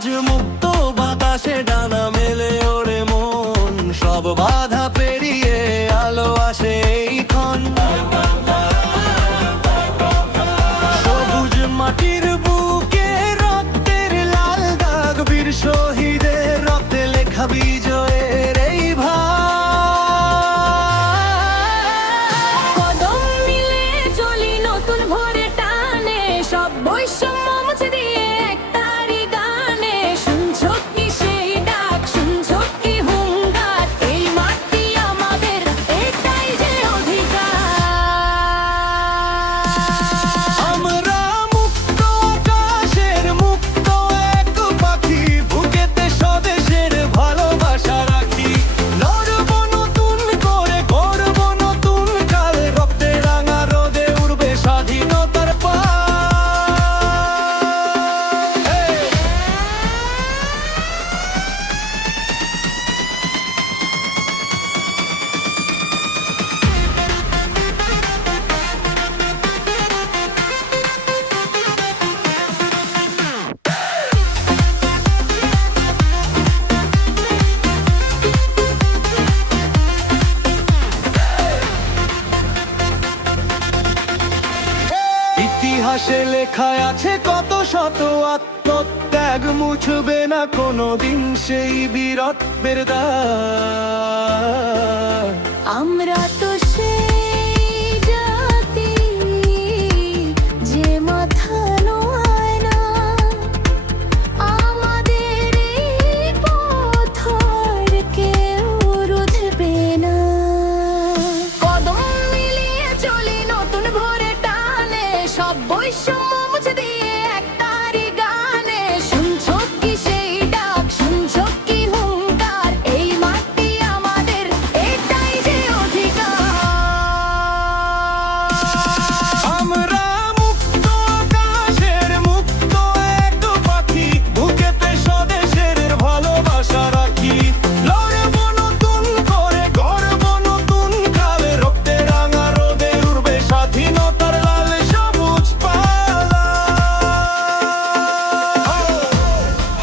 আজ মুক্ত বাতাসে ডানা মেলে ওরে মন, সব বাধা পেরিয়ে আলো আসে এইক্ষণ। সবুজ মাটির বুকে রক্তের লাল দাগ, বীর শহীদের রক্তে লেখা বিজয়ের এই ভাগ। কদম মিলে চলি নতুন ভোরে টানে, সব বৈষম্য মুছে দিয়ে একটারি গানে। শুনছো কি সেই ডাক, শুনছো কি হুঙ্কার, এই মাটি আমাদের, এটাই যে অধিকার। আমরা মুক্ত আকাশের মুক্ত এক পাখি, বুকেতে স্বদেশের ভালোবাসা রাখি। লড়ব নতুন করে, গড়ব নতুন কাল, রক্তে রাঙা রোদে উড়বে স্বাধীনতার পাল। ইতিহাসে লেখা আছে কত শত আত্মত্যাগ, মুছবে না কোনোদিন সেই বীরত্বের দাগ। আমরা তো সেই জাতি যে মাথা নোয়ায় না, আমাদের এই পথ আর কেউ রুখবে না। কদম মিলিয়ে চলি নতুন ভোরে টানে, সব বৈষম্য মুছে দিয়ে একটারি গানে। শুনছো কি সেই ডাক, শুনছো কি হুঙ্কার, এই মাটি আমাদের, এটাই যে অধিকার। আমরা মুক্ত আকাশের মুক্ত এক পাখি, বুকেতে স্বদেশের ভালোবাসা রাখি। লড়ব নতুন করে, গড়ব নতুন কাল, রক্তে রাঙা রোদে উড়বে স্বাধীনতার লাল সবুজ পালা।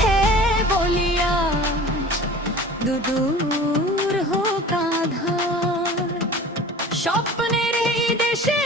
হে বলিয়া দুদূর হোক আঁধার, স্বপ্নের এই দেশে